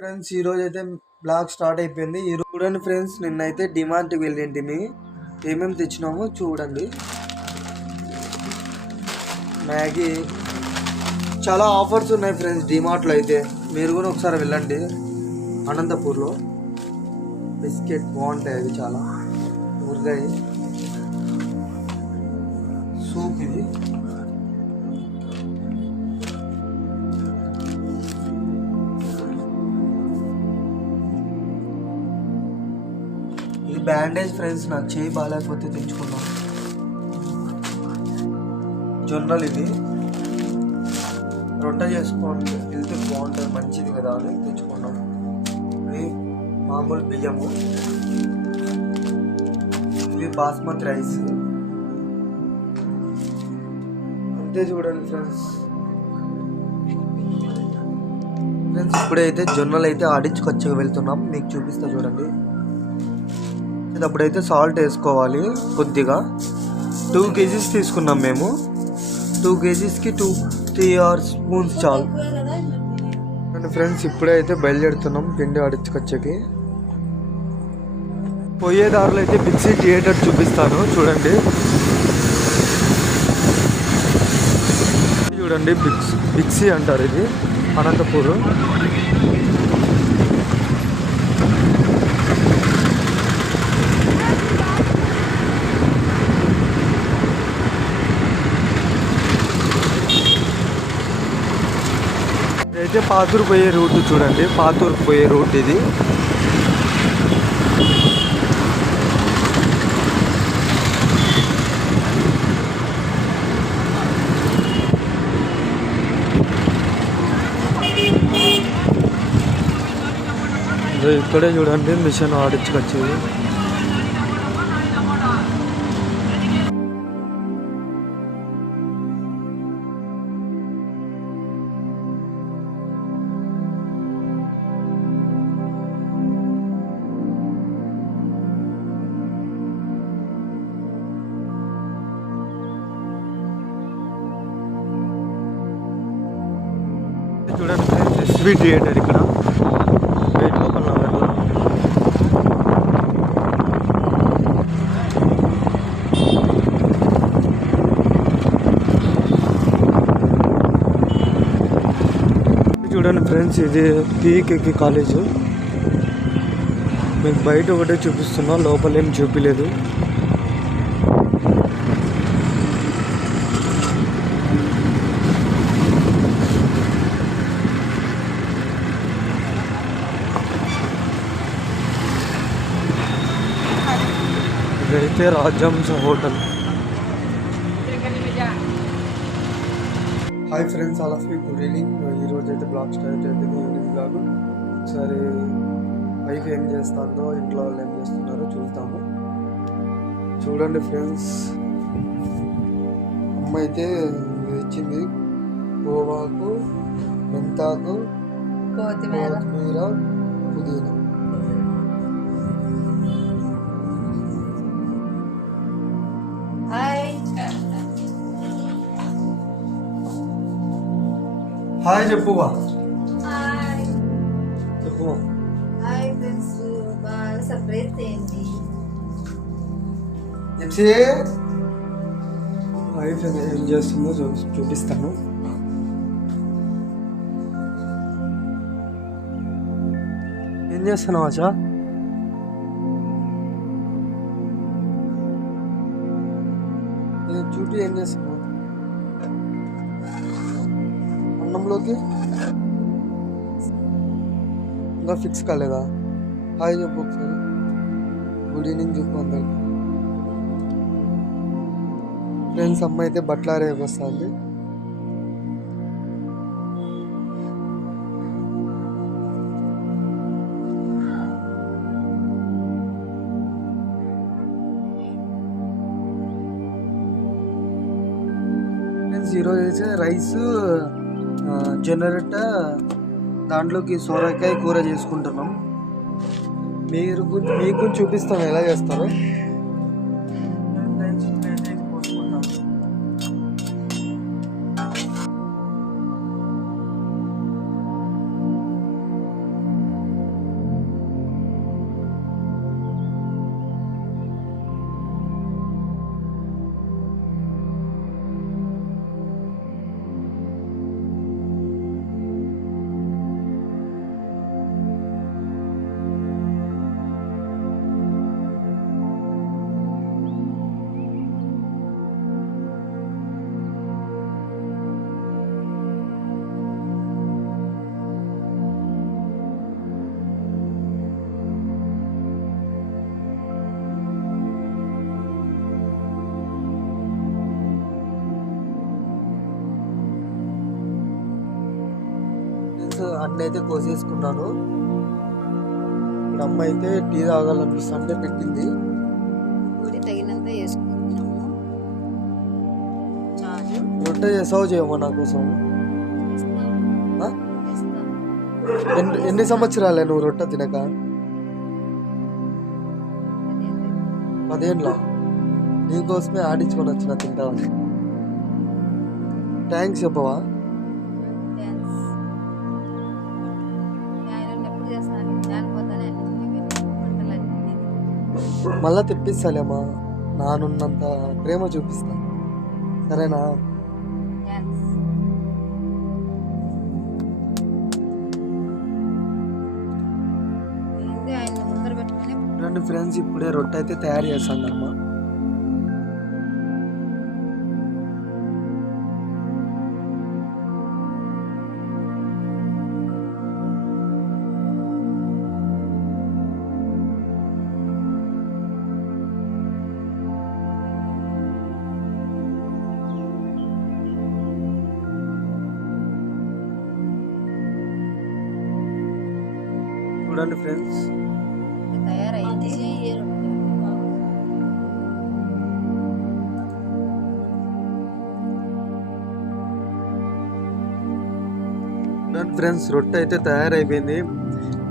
Friends ఈ రోజు అయితే బ్లాగ్ స్టార్ట్ అయిపోయింది. ఈ రోజు చూడండి ఫ్రెండ్స్, నిన్నైతే డిమార్ట్కి వెళ్ళింటిమి. ఏమేమి తెచ్చినామో చూడండి. మ్యాగీ, చాలా ఆఫర్స్ ఉన్నాయి ఫ్రెండ్స్ డిమార్ట్లో అయితే. మీరు కూడా ఒకసారి వెళ్ళండి. అనంతపూర్లో బిస్కెట్ బాగుంటాయి, అవి చాలా ఊరగాయ సూప్. ఇది ఇది బ్యాండేజ్ ఫ్రెండ్స్, నాకు చేయి బాగాలేకపోతే తెచ్చుకున్నాం. జొన్నలు, ఇది రొట్టె చేసుకోండి, హెల్త్ బాగుంటుంది, మంచిది కదా అని తెచ్చుకున్నాం. ఇవి మామూలు బియ్యము, ఇవి బాస్మతి రైస్. అంతే చూడండి ఫ్రెండ్స్. ఇప్పుడైతే జొన్నలు అయితే ఆడించుకొచ్చి వెళ్తున్నాం, మీకు చూపిస్తా చూడండి. అప్పుడైతే సాల్ట్ వేసుకోవాలి కొద్దిగా. 2 kgs తీసుకున్నాం మేము. 2 kgsకి 2-3 స్పూన్స్ చాలు. అండ్ ఫ్రెండ్స్ ఇప్పుడైతే బయలుదేరుతున్నాం పిండి ఆడించుకొచ్చేకి. పోయే దారిలో అయితే మిక్సీ థియేటర్ చూపిస్తాను చూడండి. చూడండి మిక్సీ అంటారు, ఇది అనంతపూర్. అయితే పాతూరు పోయే రూట్ చూడండి, పాతూరుకు పోయే రూట్ ఇది. ఇక్కడే చూడండి మిషన్ ఆడించుకొచ్చేది. చూడండి ఫ్రెండ్స్, ఎస్వి థియేటర్ ఇక్కడ. వెయిట్ లోపల చూడండి ఫ్రెండ్స్, ఇది పీకేకి కాలేజు. మీకు బయట ఒకటే చూపిస్తున్నా, లోపల ఏం చూపించలేదు. ఇదైతే Rajahamsa hotel. Hi friends, all of you, good evening. ఈరోజు అయితే బ్లాగ్ స్టార్ట్ అయిపోయింది, ఈవినింగ్ బ్లాగ్. ఒకసారి వైఫ్ ఏం చేస్తుందో, ఇంట్లో వాళ్ళు ఏం చేస్తున్నారో చూస్తాము. చూడండి ఫ్రెండ్స్, అమ్మ అయితే ఇచ్చింది గోవాకు, మెంతాకు, కొత్తిమీర, పుదీనా. హాయ్ చెప్పువా, చెప్పు. హాయ్ ఫ్రెండ్స్, బాగా సర్ప్రైజ్ చేయండి. హాయ్ ఫ్రెండ్స్, ఏం చేస్తుందో చూపిస్తాను. ఏం చేస్తున్నావు ఆశా? చూపి, ఏం చేస్తున్నావు? అన్నంలోకి ఇంకా ఫిక్స్ కాలేదా? హాయ్ చెప్పు ఒకసారి, గుడ్ ఈవినింగ్ చెప్పు అందరికి. ఫ్రెండ్స్, అమ్మ అయితే బట్టలు ఆరేకి వస్తుంది. ఫ్రెండ్స్ ఈరోజు అయితే రైస్, జొన్నరొట్ట, దాంట్లోకి సొరకాయ కూర చేసుకుంటున్నాం. మీకు చూపిస్తాం ఎలా చేస్తారో. అన్నీ అయితే కోసేసుకున్నాను. ఇప్పుడు అమ్మ అయితే టీ తాగాలనిపిస్తుంటే పెట్టింది. పొడి తగినంత వేసుకుంటున్నాము. చాలు. రొట్టె చేసావు చేయమా నా కోసం? వేస్తాం. ఆ? వేస్తాం. ఎన్ని సంవత్సరాలే నువ్వు రొట్టె తినక? 10 ఏళ్ళ. నీకోసమే ఆడించుకొని వచ్చిన తింటావని. థ్యాంక్స్ చెప్పవా? థాంక్స్. ఆయన ఉన్నప్పుడు చేస్తాను. లేకపోతేనే వంటలన్నీ. మళ్ళా తెప్పిస్తాలేమ్మా, నానున్నంత ప్రేమ చూపిస్తా, సరేనా? థాంక్స్. ఏంది ఆయన ముందర పెట్టుకొని చూడండి ఫ్రెండ్స్, ఇప్పుడే రొట్టె అయితే తయారు చేస్తాను అమ్మ. చూడండి ఫ్రెండ్స్, తయారైంది. చూడండి ఫ్రెండ్స్, రొట్టె అయితే తయారైపోయింది.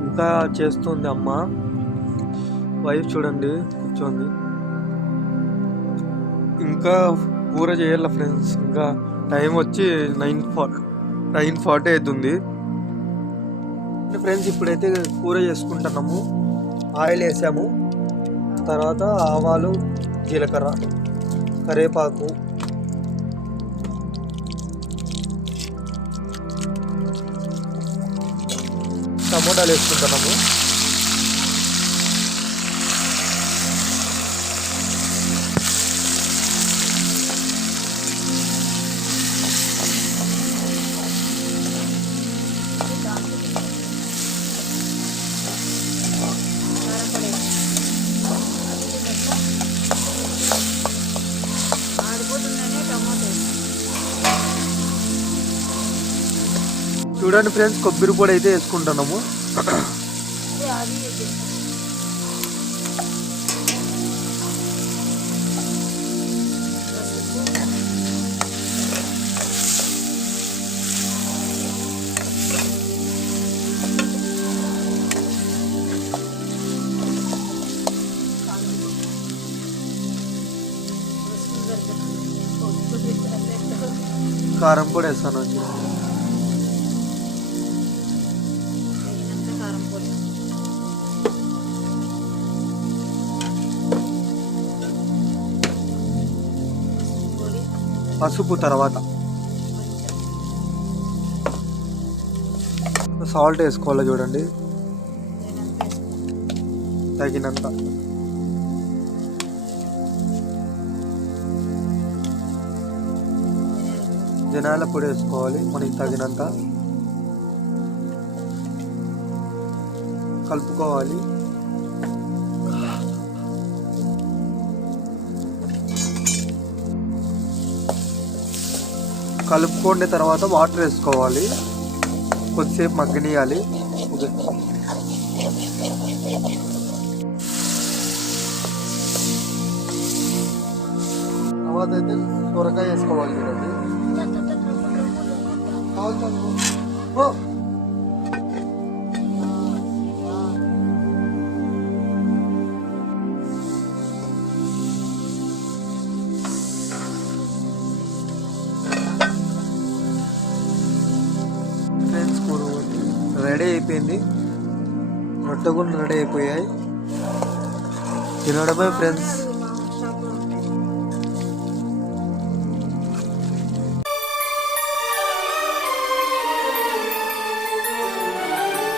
ఇంకా చేస్తుంది అమ్మ. వైఫ్ చూడండి కూర్చోంది. ఇంకా కూర చేయాల ఫ్రెండ్స్. ఇంకా టైం వచ్చి 9:40 అవుతుంది ఫ్రెండ్స్. ఇప్పుడైతే కూర చేసుకుంటున్నాము. ఆయిల్ వేసాము, తర్వాత ఆవాలు, జీలకర్ర, కరివేపాకు, టమోటాలు వేసుకుంటున్నాము. ఆడిపోతుందనే టమాటో. చూడండి ఫ్రెండ్స్, కొబ్బరి పొడి అయితే వేసుకుంటున్నాము. అది కారం పొడి వేస్తాను. తగినంత కారం పొడి. పొడి పసుపు, తర్వాత సాల్ట్ వేసుకోవాలి. చూడండి తగినంత వేసుకుంటాం. తగినంత. జనాల పొడి వేసుకోవాలి మనకి తగినంత. కలుపుకోవాలి. కలుపుకున్న తర్వాత వాటర్ వేసుకోవాలి, కొద్దిసేపు మగ్గనియాలి. తర్వాత అయితే సొరకాయ వేసుకోవాలి. చూడండి ఓ! ఫ్రెండ్స్, కూర రెడీ అయిపోయింది. రొట్టె కూడా రెడీ అయిపోయాయి. తినడమే ఫ్రెండ్స్.